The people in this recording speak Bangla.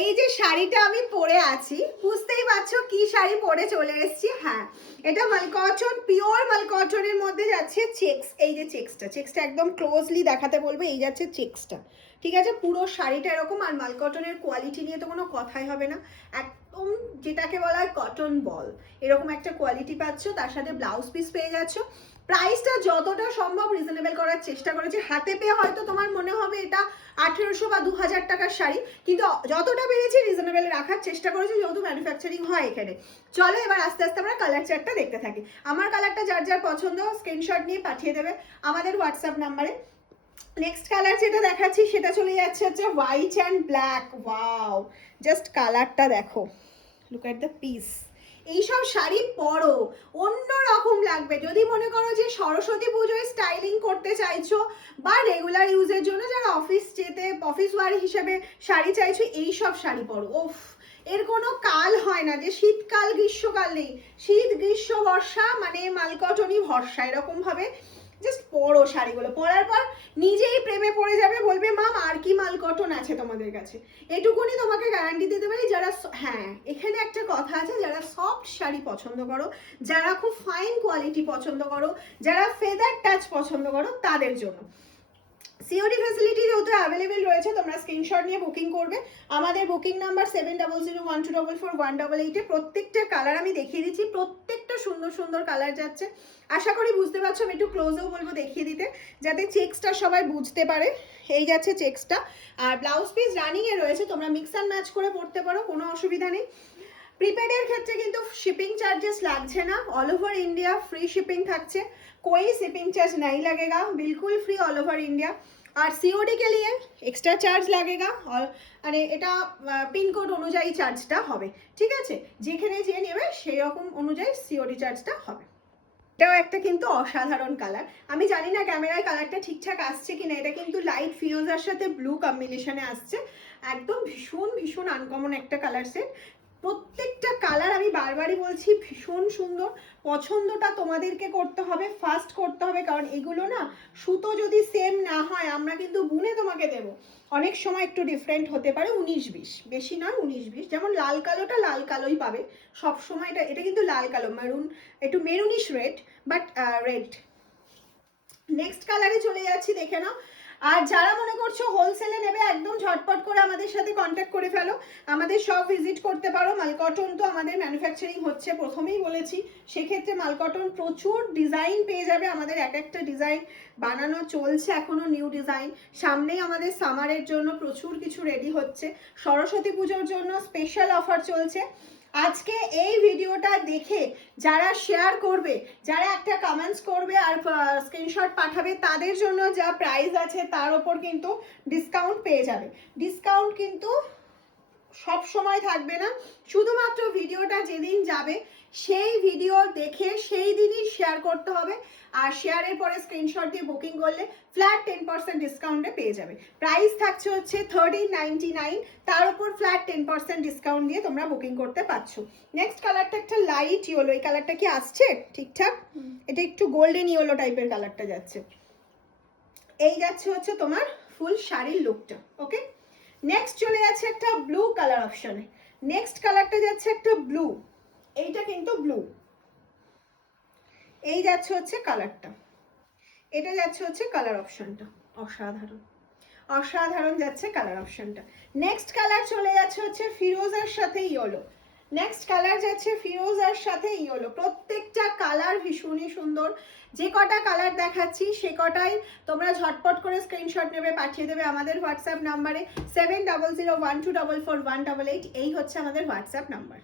এই যে শাড়িটা আমি পরে আছি, বুঝতেই পারছো কি শাড়ি পরে চলে এসেছি। হ্যাঁ, এটা মালকটন, পিওর মালকটনের মধ্যে যাচ্ছে চেক্স। এই যে চেক্সটা একদম ক্লোজলি দেখাতে বলবে। এই যাচ্ছে চেক্সটা, ঠিক আছে? পুরো শাড়িটা এরকম। আর মালকটনের কোয়ালিটি নিয়ে তো কোনো কথাই হবে না, একদম যেটাকে বলা হয় কটন বল, এরকম একটা কোয়ালিটি পাচ্ছ। তার সাথে ব্লাউজ পিস পেয়ে যাচ্ছ। প্রাইসটা যতটা সম্ভব রিজনেবল করার চেষ্টা করেছি। হাতে পেয়ে হয়তো তোমার মনে হবে এটা 1800 বা 2000 টাকার শাড়ি, কিন্তু যতটা পেরেছি রিজনেবল রাখার চেষ্টা করেছি, যেহেতু ম্যানুফ্যাকচারিং হয় এখানে। চলো এবার আস্তে আস্তে আমরা কালার চার্টটা দেখতে থাকি। আমার কালারটা যার যার পছন্দ স্ক্রিনশট নিয়ে পাঠিয়ে দেবে আমাদের হোয়াটসঅ্যাপ নাম্বারে। নেক্সট কালার যেটা দেখাচ্ছি সেটা চলে যাচ্ছে হচ্ছে white and black. Wow, just কালারটা দেখো, লুক অ্যাট দ্য পিস। এইসব শাড়ি পরো, অন্য রকম লাগবে। যদি মনে করো যে সরস্বতী পুজোয় স্টাইলিং করতে চাইছো, বা রেগুলার ইউজের জন্য যারা অফিস যেতে, অফিস ওয়ার হিসেবে শাড়ি চাইছো, এইসব শাড়ি পরো। ওফ, এর কোনো কাল হয় না যে শীতকাল গ্রীষ্মকাল নেই। শীত গ্রীষ্ম বর্ষা মানে মালকটনই ভরসা, এরকম ভাবে জাস্ট পরো শাড়িগুলো। পরার পর নিজেই প্রেমে পড়ে যাবে, বলবে মাম আর কি মাল কটন আছে তোমাদের কাছে। এটুকুনি তোমাকে গ্যারান্টি দিতে পারি। যারা, হ্যাঁ এখানে একটা কথা আছে, যারা সফট শাড়ি পছন্দ করো, যারা খুব ফাইন কোয়ালিটি পছন্দ করো, যারা ফেদার টাচ পছন্দ করো, তাদের জন্য সিওডি ফ্যাসিলিটি যেহেতু অ্যাভেলেবেল রয়েছে, তোমরা স্ক্রিনশট নিয়ে বুকিং করবে। আমাদের বুকিং নাম্বার 7001244188। প্রত্যেকটা কালার আমি দেখিয়ে দিচ্ছি, প্রত্যেকটা সুন্দর সুন্দর কালার যাচ্ছে। আশা করি বুঝতে পারছো। আমি একটু ক্লোজেও বলবো দেখিয়ে দিতে, যাতে চেক্সটা সবাই বুঝতে পারে। এই যাচ্ছে চেক্সটা, আর ব্লাউজ পিস রানিংয়ে রয়েছে, তোমরা মিক্স অ্যান্ড ম্যাচ করে পড়তে পারো, কোনো অসুবিধা নেই। প্রিপেডের ক্ষেত্রে কিন্তু শিপিং চার্जेस লাগছে না, all over India free shipping থাকছে। कोई शिपिंग चार्ज नहीं लगेगा, बिल्कुल फ्री ऑल ओवर इंडिया। আর সিওডি के लिए এক্সট্রা চার্জ লাগেগা, মানে এটা পিনকোড অনুযায়ী চার্জটা হবে, ঠিক আছে? যেখানে যে নেবে সেই রকম অনুযায়ী সিওডি চার্জটা হবে। এটাও একটা কিন্তু অসাধারণ কালার। আমি জানি না ক্যামেরায় কালারটা ঠিকঠাক আসছে কিনা। এটা কিন্তু লাইট ফিরোজার সাথে ব্লু কম্বিনেশনে আসছে, একদম ভীষণ ভীষণ আনকমন একটা কালার সেট। প্রত্যেকটা কালার আমি বারবারই বলছি ভীষণ সুন্দর। পছন্দটা তোমাদেরকে করতে হবে, ফার্স্ট করতে হবে, কারণ এগুলো না সুতো যদি সেম না হয় আমরা কিন্তু বুনে তোমাকে দেবো, অনেক সময় একটু ডিফারেন্ট হতে পারে। 19-20, বেশি নয়, 19-20। যেমন লাল কালোটা লাল কালোই পাবে সব সময়। এটা কিন্তু লাল কালো, মেরুন, একটু maroonish red, but red. Next কালারে চলে যাচ্ছি, দেখে নাও। আর যারা মনে করছো হোলসেলে নেবে, একদম ঝটপট করে আমাদের সাথে কন্ট্যাক্ট করে ফেলো, আমাদের সব ভিজিট করতে পারো। মালকটন তো আমাদের ম্যানুফ্যাকচারিং হচ্ছে, প্রথমেই বলেছি, সেক্ষেত্রে মালকটন প্রচুর ডিজাইন পেয়ে যাবে। আমাদের এক একটা ডিজাইন বানানো চলছে এখনো, নিউ ডিজাইন। সামনেই আমাদের সামারের জন্য প্রচুর কিছু রেডি হচ্ছে, সরস্বতী পুজোর জন্য স্পেশাল অফার চলছে। আজকে এই ভিডিওটা দেখে যারা শেয়ার করবে, যারা একটা কমেন্টস করবে আর স্ক্রিনশট পাঠাবে, তাদের জন্য যা প্রাইস আছে তার ওপর কিন্তু ডিসকাউন্ট পেয়ে যাবে। ডিসকাউন্ট কিন্তু সব সময় থাকবে না, শুধুমাত্র ভিডিওটা যেদিন যাবে সেই ভিডিও দেখে সেই দিনই শেয়ার করতে হবে। আর শেয়ারের পরে স্ক্রিনশট দিয়ে বুকিং করলে ফ্ল্যাট 10% ডিসকাউন্টে পেয়ে যাবে। প্রাইস থাকছে হচ্ছে 1399, তার উপর ফ্ল্যাট 10% ডিসকাউন্ট দিয়ে তোমরা বুকিং করতে পারছো। নেক্সট কালারটা একটা লাইট ইয়েলো। এই কালারটা কি আসছে ঠিকঠাক? এটা একটু গোল্ডেন ইয়েলো টাইপের কালারটা যাচ্ছে। এই যাচ্ছে হচ্ছে তোমার ফুল শাড়ির লুকটা। ওকে, নেক্সট চলে যাচ্ছে একটা ব্লু কালার অপশনে। নেক্সট কালারটা যাচ্ছে একটা ব্লু, এইটা কিন্তু ব্লু। এই যাচ্ছে হচ্ছে কালারটা, এটা যাচ্ছে হচ্ছে কালার অপশনটা। অসাধারণ অসাধারণ যাচ্ছে কালার অপশনটা। নেক্সট কালার চলে যাচ্ছে হচ্ছে ফিরোজার সাথে ইয়েলো। নেক্সট কালার যাচ্ছে ফিরোজার সাথে ইয়েলো। প্রত্যেকটা কালার ভীষণই সুন্দর। যে কটা কালার দেখাচ্ছি সে কটাই তোমরা ঝটপট করে স্ক্রিনশট নেবে, পাঠিয়ে দেবে আমাদের হোয়াটসঅ্যাপ নাম্বারে 7001244188। এই হচ্ছে আমাদের হোয়াটসঅ্যাপ নাম্বার।